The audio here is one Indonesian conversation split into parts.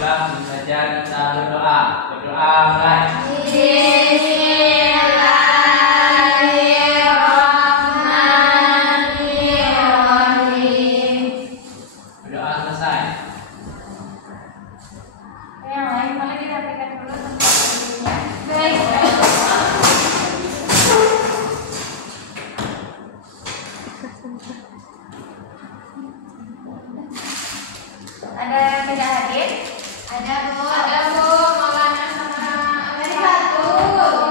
Langsung saja kita berdoa. Berdoa mulai. Berdoa selesai. Yang lain boleh dirapikan dulu tempat tidurnya. Baik. Ada yang tidak hadir? Ada Bu. Ada Bu. Maulana sama Arif satu.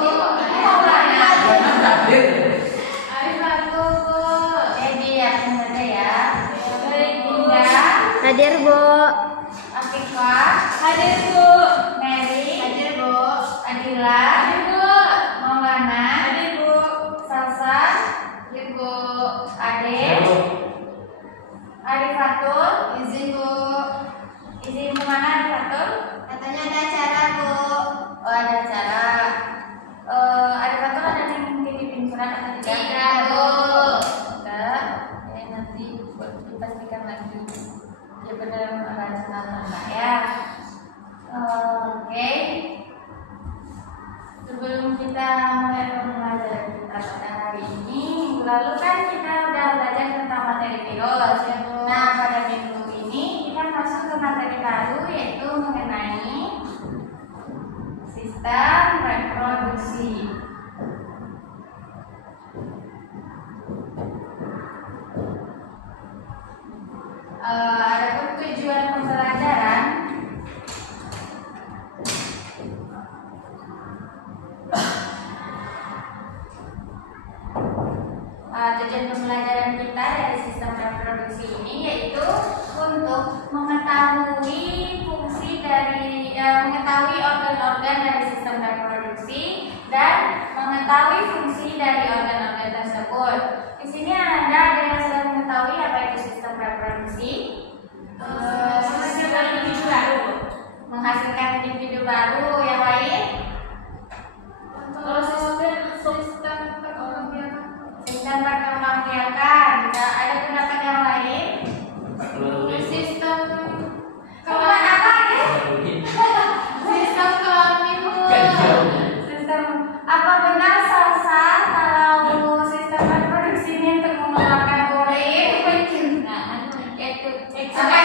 Ini Maulana. Hadir. Arif satu Bu. Jadi yakin saja ya. Baik Dinda. Hadir, Bu. Afifah. Hadir Bu. Mary. Hadir Bu. Adila. Hadir Bu. Maulana. Hadir Bu. Salsa. Hadir Bu. Ade. Arifatul. Izin Bu. Izin kemana Arifatul? Katanya ada acara Bu. Oh ada acara. Arifatul ada yang titipin surat atau tidak? Tidak Bu. Tidak. Ya nanti buat dipastikan lagi. Ya benar ada acara enggak ya? Oke. Sebelum kita mulai pembelajaran kita pada hari ini, minggu lalu kan kita udah belajar tentang materi virus. Nah, pada minggu ini kita masuk ke materi baru yaitu mengenai sistem reproduksi. Adapun tujuan pembelajaran pembelajaran kita dari sistem reproduksi ini yaitu untuk mengetahui fungsi dari mengetahui organ-organ dari sistem reproduksi dan mengetahui fungsi dari organ-organ tersebut. Di sini ada yang sudah mengetahui apa itu sistem reproduksi? Menghasilkan individu baru. Menghasilkan individu baru. Yang lain? Sistem perkembangbiakan. Ada pendapat yang lain? Sistem kelamin apa ya? Sistem kelamin Bu. Sistem apa benar Salsa kalau sistem reproduksi ini untuk mengeluarkan urin? Nah, itu apa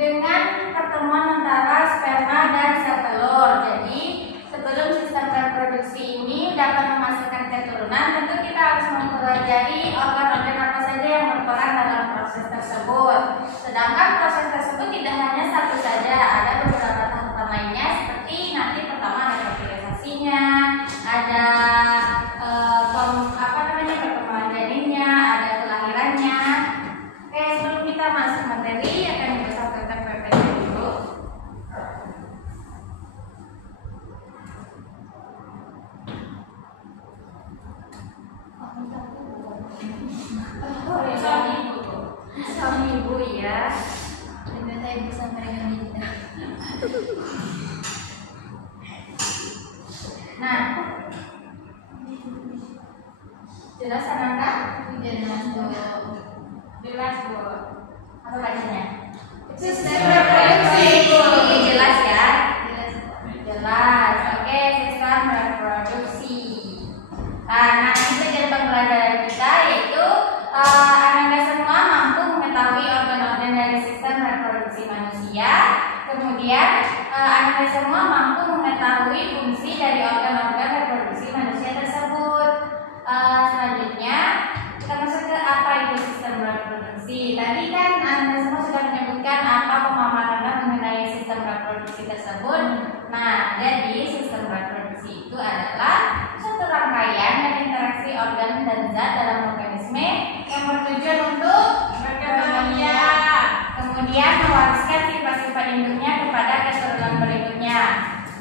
dengan pertemuan antara sperma dan sel telur. Jadi sebelum sistem reproduksi ini dapat menghasilkan keturunan, tentu kita harus mempelajari organ-organ apa saja yang berperan dalam proses tersebut. Sedangkan proses tersebut tidak hanya satu saja, ada beberapa tahapan lainnya seperti nanti pertama ada fertilisasinya, ada perkembangan janinnya, ada kelahirannya. Oke, sebelum kita masuk materi akan disampaikan PPT dulu. Suami ibu ya. Ternyata ibu sampai dengan Dinda. Nah, jelas anak-anak? Jelas Bu. Jelas Bu. Apa bacanya? Sistem reproduksi. kemudian Anda semua mampu mengetahui fungsi dari organ-organ reproduksi manusia tersebut. Selanjutnya kita masuk ke apa itu sistem reproduksi. Tadi kan Anda semua sudah menyebutkan apa pemahaman mengenai sistem reproduksi tersebut. Nah, jadi sistem reproduksi itu adalah suatu rangkaian dan interaksi organ dan zat dalam organisme yang bertujuan untuk berkembang biak, kemudian mewariskan sifat-sifat induknya kepada keturunan berikutnya.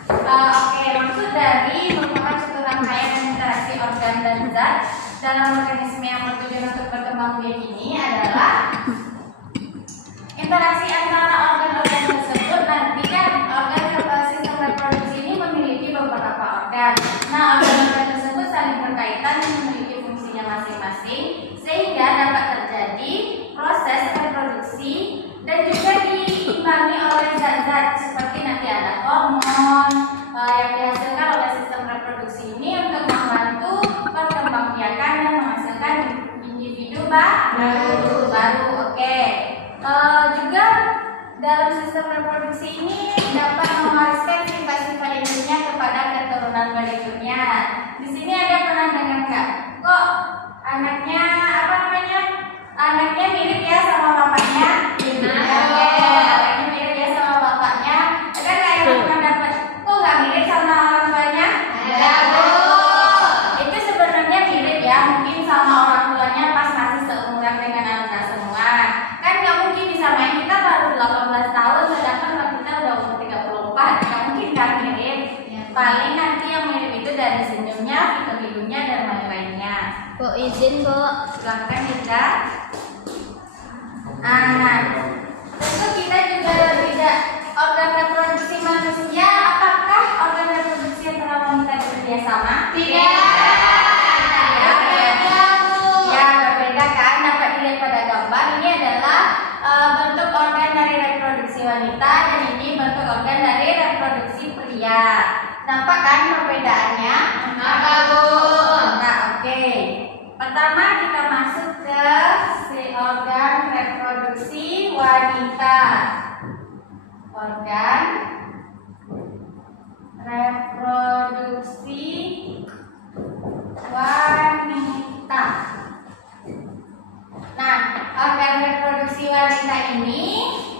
Oke, maksud dari merupakan suatu rangkaian dan interaksi organ dan zat dalam organisme yang bertujuan untuk berkembang biak ini adalah interaksi antara organ-organ tersebut. Nanti kan organ sistem reproduksi ini memiliki beberapa organ. Nah, organ-organ tersebut saling berkaitan dan memiliki fungsinya masing-masing sehingga dapat terjadi proses reproduksi dan juga diimbangi oleh zat-zat seperti nanti ada hormon yang dihasilkan oleh sistem reproduksi ini untuk membantu perkembangbiakan dan menghasilkan individu baru. Oke. Juga dalam sistem reproduksi ini dapat mewariskan sifat-sifat induknya kepada keturunan berikutnya. Di sini ada pernah dengar nggak? Kok anaknya Anaknya mirip ya sama bapaknya? Anaknya mirip ya sama bapaknya. Ada nggak yang pernah dapat? Kok nggak mirip sama orang tuanya? Ada. Itu sebenarnya mirip ya, mungkin sama orang tuanya pas masih seumuran dengan Anda semua. Kan nggak mungkin disamain, kita baru 18 tahun, sedangkan orang kita udah umur 34. Nggak mungkin kan mirip. Paling nanti yang mirip itu dari senyumnya, fitur hidungnya, dan lain-lainnya. Bu, izin Bu. Silahkan Dinda. Nah, tentu kita juga tidak organ reproduksi manusia. Apakah organ reproduksi antara wanita dan pria sama? Tidak. Ya, berbeda kan? Dapat dilihat pada gambar. Ini adalah bentuk organ dari reproduksi wanita dan ini bentuk organ dari reproduksi pria. Nampak kan perbedaannya? Nampak Bu. Nah, oke. Pertama kita masuk ke organ reproduksi wanita. Organ reproduksi wanita. Nah, organ reproduksi wanita ini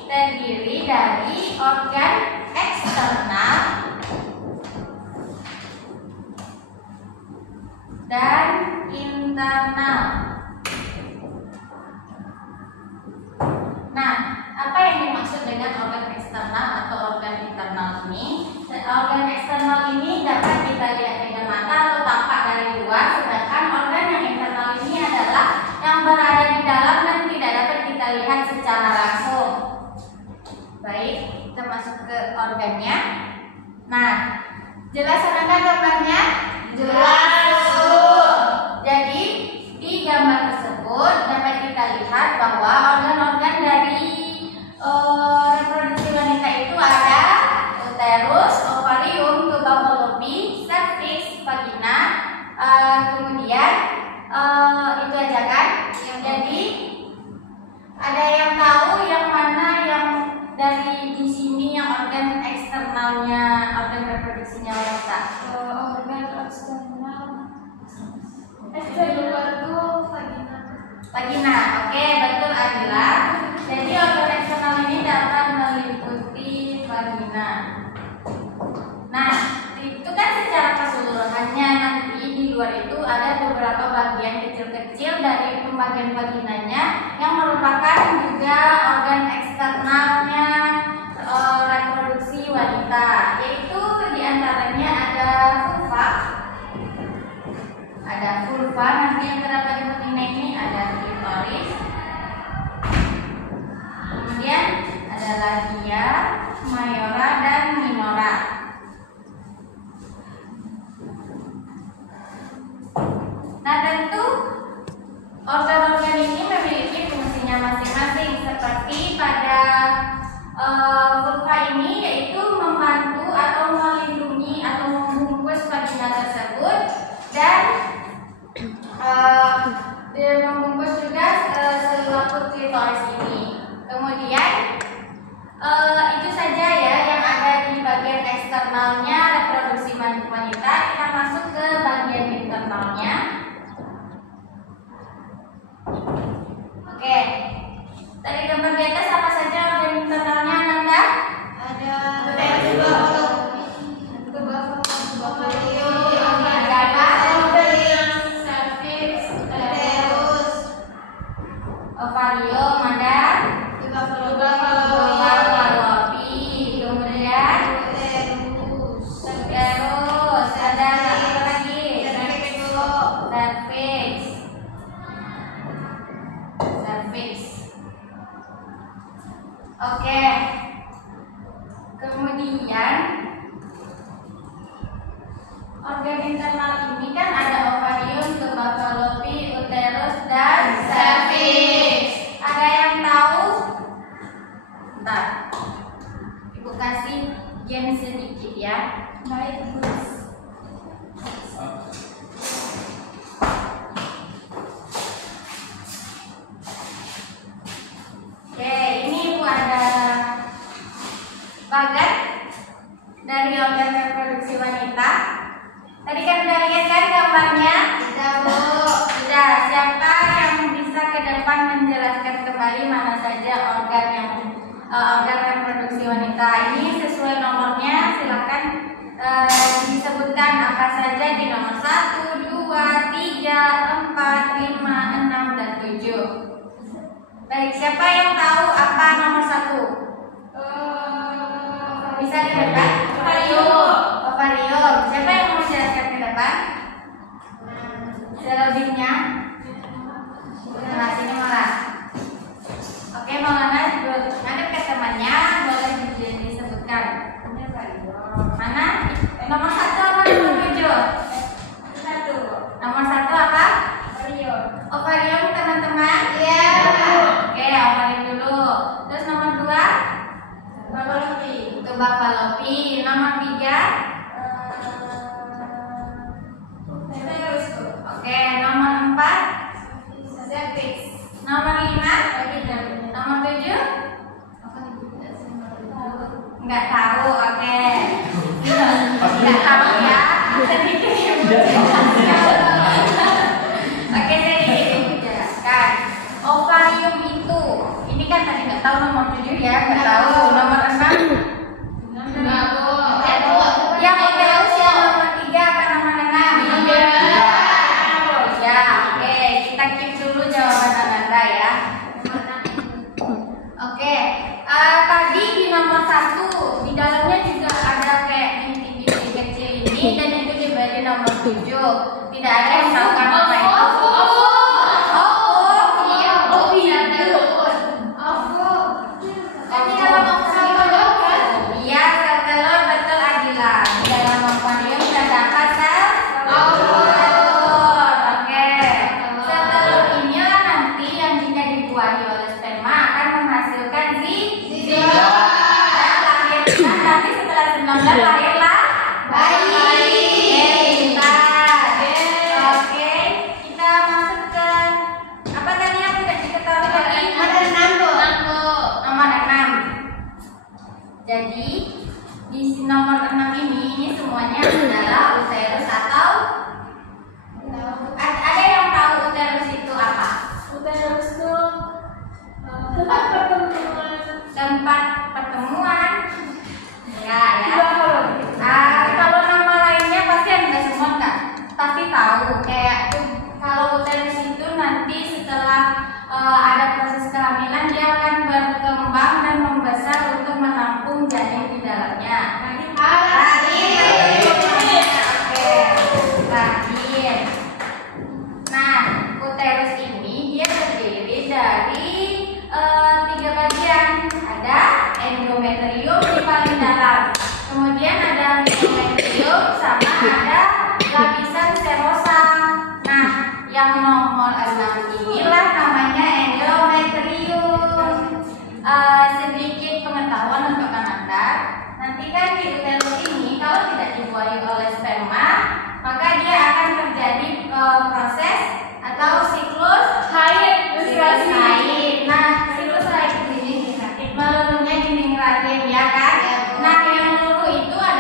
terdiri dari organ eksternal dan internal. Nah, apa yang dimaksud dengan organ eksternal atau organ internal ini? Organ eksternal ini dapat kita lihat dengan mata atau tampak dari luar, sedangkan organ yang internal ini adalah yang berada di dalam dan tidak dapat kita lihat secara langsung. Baik, kita masuk ke organnya. Nah, jelas adakah gambarnya? Jelas. Jadi di gambar tersebut dapat kita lihat bahwa organ-organ dari reproduksi wanita itu ada uterus, ovarium, tuba fallopi, cervix, vagina, kemudian itu aja kan? Jadi ada yang tahu yang mana yang dari di sini yang organ eksternalnya, organ reproduksinya wanita? Organ eksternal vagina. Oke, betul Adila. Jadi organ eksternal ini dapat meliputi vagina. Nah, itu kan secara keseluruhannya. Nanti di luar itu ada beberapa bagian kecil-kecil dari pembagian vaginanya yang merupakan juga organ eksternalnya reproduksi wanita. Yaitu diantaranya ada vulva, nanti yang terdapat di vagina ini ada klitoris, kemudian ada labia, mayora, dan minora. Nah, tentu organ-organ ini memiliki fungsinya masing-masing. Seperti pada vulva ini yaitu membantu atau melindungi atau membungkus vagina tersebut dan membungkus juga selaput klitoris ini. Kemudian itu saja ya bagian eksternalnya reproduksi wanita, kita masuk ke bagian internalnya. Oke, dari gambar di atas apa saja organ internalnya, Nanda? Ada ovarium, ada fallopi, kemudian uterus, ada apa lagi? Cervix. Oke. Kemudian organ internal ini kan ada ovarium, tuba fallopi, uterus, dan cervix. Ada yang tahu? Bentar, Ibu kasih game sedikit ya. Baik, Gus. Oke, ini Ibu ada bagan dari organ reproduksi wanita. Tadi kan udah lihat kan gambarnya? Sudah, Bu. Sudah. Siapa yang bisa ke depan menjelaskan kembali mana saja organ reproduksi wanita? Ini sesuai nomornya, silakan disebutkan apa saja di nomor 1, 2, 3, 4, 5, 6, dan 7. Baik, siapa yang tahu apa nomor 1? Bisa ke depan? Ovarium. Siapa yang mau menjelaskan ke depan? Selebihnya? Nah, sini malah. Oke, Maulana nanti ke temannya boleh disebutkan. Mana? Nomor 1 apa nomor 7? Nomor 1 apa? Ovarium, teman-teman? Iya. Oke, ovarium dulu. Terus nomor 2? Tuba fallopi. Nomor 3? Oke, nomor 4? Cervix. Nomor 5? Nomor 7? Enggak tahu, oke. Enggak tahu ya. Sedikit yang Oke, sedikit jelaskan. Ovarium itu, ini kan tadi nggak tahu nomor 7 ya, nggak tahu. Nomor 6? Yang uterus yang nomor 3 apa nomor 6? Ya, oke, kita keep dulu jawaban Anda ya. Oke, tadi di nomor 1 di dalamnya juga ada kayak bintik-bintik kecil ini, dan itu dibagi nomor 7. Tidak ada yang tahu kan apa itu? Iya, sel telur, betul Adila. Di dalam ovarium terdapat sel telur. Oke. Sel telur inilah nanti yang jika dibuahi oleh sperma akan menghasilkan zigot. Dan lahirlah nanti setelah 9 bulan lahirlah bayi. Pintar. Oke, kita masuk ke apa tadi yang tidak diketahui tadi? Nomor 6. Jadi di nomor 6 ini semuanya adalah uterus atau ada yang tahu uterus itu apa? Uterus itu Tempat pertemuan. Ya. Kalau nama lainnya pasti Anda semua kan pasti tahu. Kayak kalau uterus itu nanti setelah ada proses kehamilan dia akan berkembang dan membesar untuk menampung janin di dalamnya. Rahim. Nah, uterus ini dia terdiri dari 3 bagian. Ada endometrium di paling dalam. Kemudian ada mesometrium sama ada lapisan serosa. Nah, yang nomor 6 inilah namanya endometrium. Sedikit pengetahuan untuk Anda. Nanti kan di uterus ini kalau tidak dibuahi oleh sperma, maka dia akan terjadi proses atau siklus haid. Nah, siklus haid ini meluluhnya dinding rahim ya kan. Nah, yang meluluh itu ada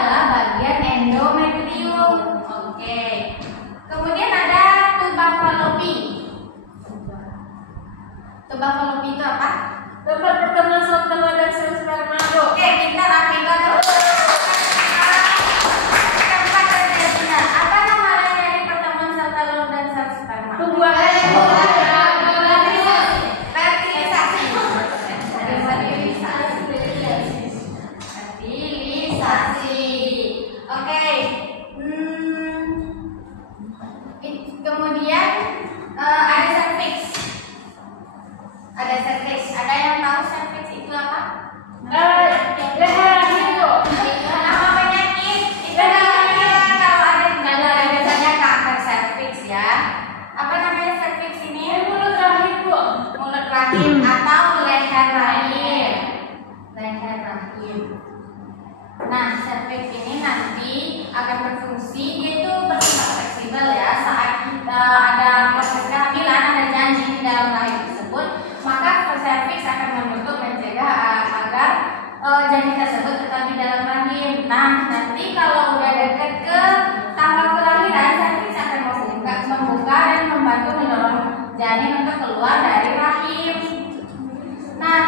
Tempat pertemuan sel telur dan sel sperma. Oke, kita rapikan dulu. Tempat terjadinya. Apa nama lain dari pertemuan sel telur dan sel sperma? Pembuahan fertilisasi. Oke. Kemudian ada serviks. Ada serviks. Ada yang tahu serviks itu apa? leher ibu. Nama penyakit itu namanya kalau ada biasanya kanker serviks ya. Apa namanya serviks ini? Mulut rahim bu. Mulut rahim atau leher rahim. Leher rahim. Nah, serviks ini nanti akan berfungsi, dia itu bersifat fleksibel ya. Saat kita ada proses kehamilan, ada janin di dalam rahim tersebut, maka serviks akan membentuk mencegah agar janin tersebut tetap di dalam rahim. Nah, nanti kalau udah dekat ke tanggal kelahiran, serviks akan membuka dan membantu mendorong janin untuk keluar dari rahim. Nah,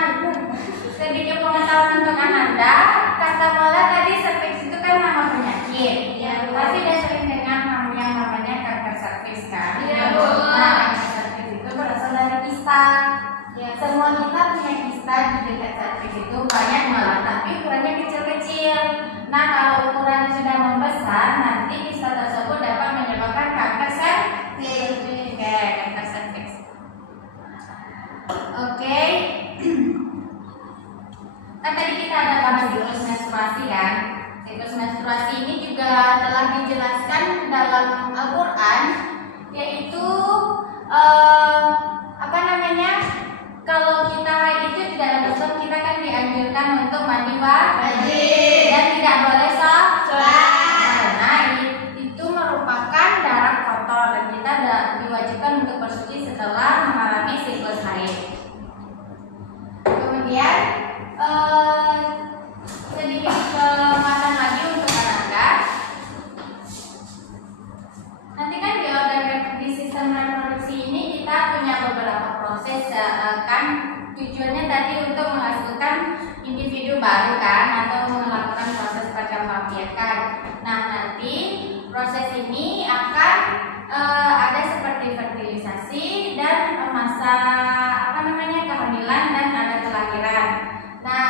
sedikit pengetahuan untuk Ananda, kata Mola tadi serviks itu kan nama penyakit. Ya, pasti udah sering dengar namanya kanker serviks kan? Iya, Bu. Nah, kanker serviks itu berasal dari kista. Ya, semua kita punya kista di dekat serviks itu banyak malah, tapi ukurannya kecil-kecil. Nah, kalau ukurannya sudah membesar, nanti kista tersebut dapat menyebabkan kanker serviks. Oke, kanker serviks. Oke. Kan tadi kita ada bahas siklus menstruasi kan. Siklus menstruasi ini juga telah dijelaskan dalam Al-Quran, yaitu apa namanya, kalau kita itu di dalam Islam kita kan dianjurkan untuk mandi wajib dan tidak boleh sholat. Karena itu merupakan darah kotor dan kita diwajibkan untuk bersuci setelah mengalami siklus haid. Kemudian sedikit pengamatan lagi untuk Ananda. Nanti kan di sistem reproduksi ini kita punya beberapa proses kan tujuannya tadi untuk menghasilkan individu baru kan, atau melakukan proses perkembangbiakan. Nah, nanti proses ini akan ada seperti fertilisasi dan masa kehamilan dan ada kelahiran. Nah,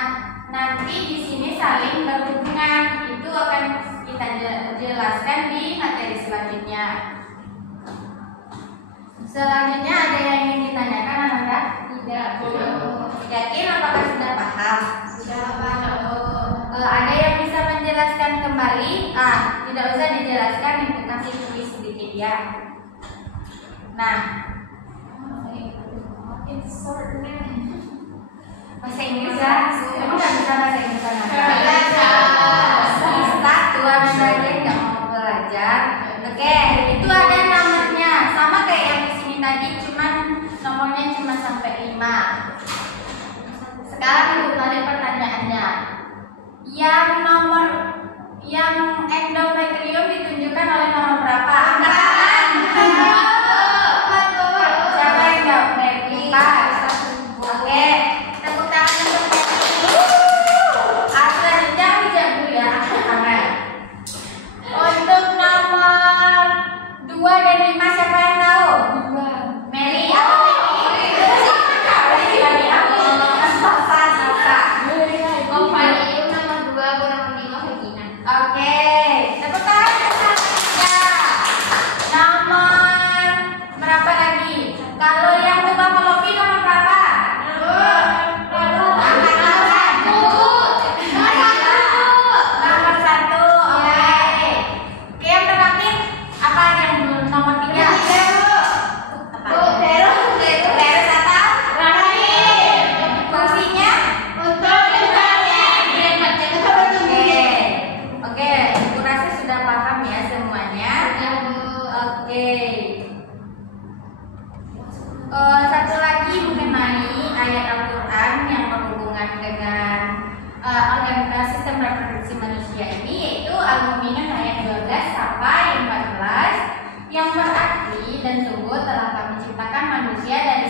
nanti di sini saling berhubungan. Itu akan kita jelaskan di materi selanjutnya. Selanjutnya ada yang ingin ditanyakan, Ananda? Tidak. Yakin apakah sudah paham? Sudah paham. Ada yang bisa menjelaskan kembali? Tidak usah dijelaskan, itu kasih tulis sedikit ya. Nah, bahasa Inggris ya? Kamu nggak bisa bahasa Inggris kan? Bisa, Tuhan saja nggak mau belajar. Oke, itu ada nomornya, sama kayak yang di sini tadi, cuman nomornya cuma sampai 5. Sekarang ibu balik pertanyaannya. Yang endometrium ditunjukkan oleh nomor berapa? Angkat tangan. Siapa yang jawab? 4. Oke. Tepuk tangan untuk selanjutnya bijak dulu ya, angkat tangan. Untuk nomor 2 dan 5 siapa yang tahu? Mary. Apa Mary? Mary apa? Sasa. Oh, paling nomor 2 kurang 5 Regina. Oke. Tepuk tangan untuk selanjutnya. Nomor berapa lagi? Kalau yang tuberkulosis nomor berapa? Nomor 1. Oke. Oke, yang terakhir apa yang nomor 3? Teres atau rahim. Fungsinya untuk Oke, aku rasa sudah paham ya semuanya. Oke. Satu lagi mengenai ayat Al-Quran yang berhubungan dengan sistem reproduksi manusia ini, yaitu Al-Mu'minun ayat 12 sampai 14, yang berarti dan sungguh telah kami menciptakan manusia dari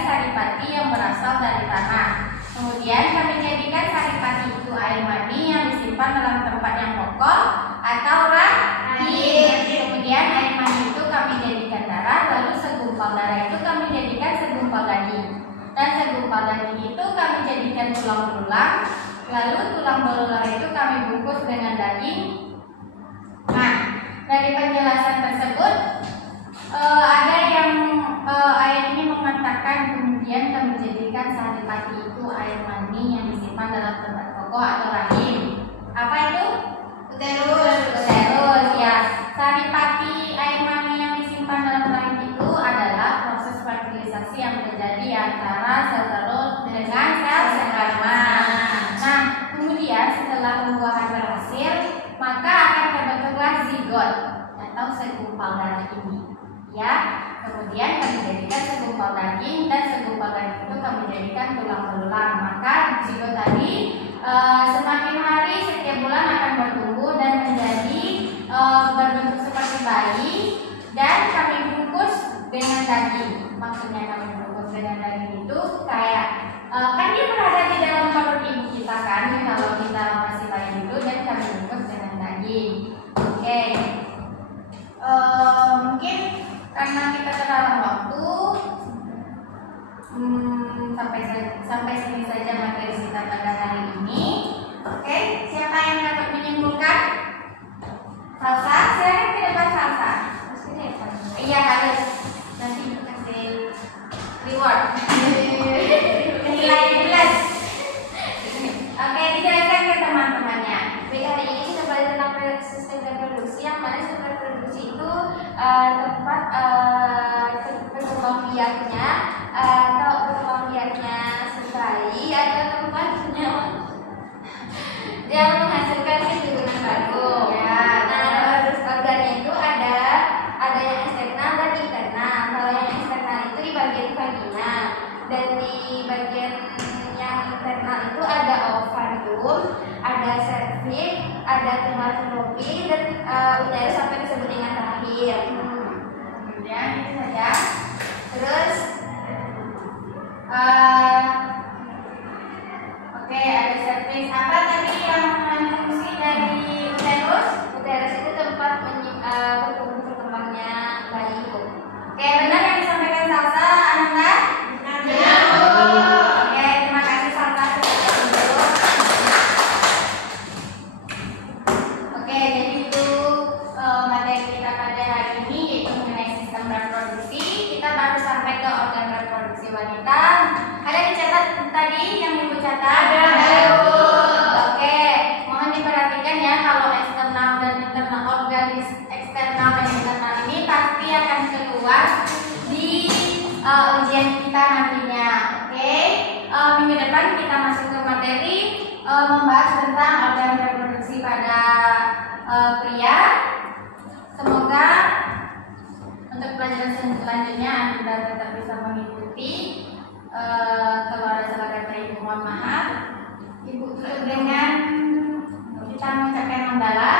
saripati yang berasal dari tanah. Kemudian kami jadikan saripati itu air mani yang disimpan dalam tempat yang kokoh atau rahim. Kemudian air mani itu kami jadikan darah, lalu segumpal darah itu kami jadikan segumpal daging. Dan segumpal daging itu kami jadikan tulang belulang, lalu tulang belulang itu kami bungkus dengan daging. Nah, dari penjelasan tersebut ada yang ayat ini mengatakan kemudian kami jadikan saripati itu air mani yang disimpan dalam tempat kokoh atau rahim. Apa itu? Uterus ya. Saripati air mani yang disimpan dalam rahim itu adalah proses fertilisasi yang terjadi antara sel telur dengan sel sperma. Nah, kemudian setelah pembuahan berhasil, maka akan terbentuklah zigot atau segumpal darah ini. Ya, kemudian kami jadikan segumpal daging dan segumpal daging itu kami jadikan tulang belulang. Maka zigot tadi semakin hari setiap bulan akan bertumbuh dan menjadi berbentuk seperti bayi dan kami bungkus dengan daging. Maksudnya kami bungkus dengan daging itu kayak kan dia berada di dalam perut ibu kita kan, kalau kita masih bayi itu, dan kami bungkus dengan daging. Oke. Mungkin karena kita terlalu waktu, sampai sini saja materi kita pada hari ini. Oke, siapa yang dapat menyimpulkan? Salsa, silakan ke depan Salsa. Iya harus. Nanti kasih reward. Nilai plus. Oke, dijelaskan ke teman-temannya. Baik, hari ini kita belajar tentang sistem reproduksi, yang mana sistem reproduksi itu tempat berkembang biaknya atau berkembang biaknya sekali atau tempatnya yang menghasilkan keturunan baru. Ya, nah terus organnya itu ada yang eksternal dan internal. Kalau yang eksternal itu di bagian vagina, dan di bagian yang internal itu ada ovarium, ada serviks, ada tumor fallopian, dan uterus sampai disebut dengan rahim. Kemudian itu saja. Terus oke, ada serviks. Apa tadi yang fungsi dari uterus? uterus itu tempat berkembangnya bayi. Oke, benar yang disampaikan Salsa, Ananda? Benar. Oke, terima kasih Salsa sudah tunjuk. Oke, jadi itu materi kita pada hari ini, yaitu mengenai sistem reproduksi. Kita baru sampai ke organ reproduksi wanita. Ada dicatat tadi yang Ibu catat? Ada. Oke, mohon diperhatikan ya, kalau eksternal dan internal, organ eksternal dan internal ini pasti akan keluar di ujian kita nantinya. Oke, minggu depan kita masuk ke materi membahas tentang organ reproduksi pada pria. Semoga untuk pelajaran selanjutnya Anda tetap bisa mengikuti. Kalau ada salah kata Ibu mohon maaf. Ibu tutup dengan kita mengucapkan hamdalah.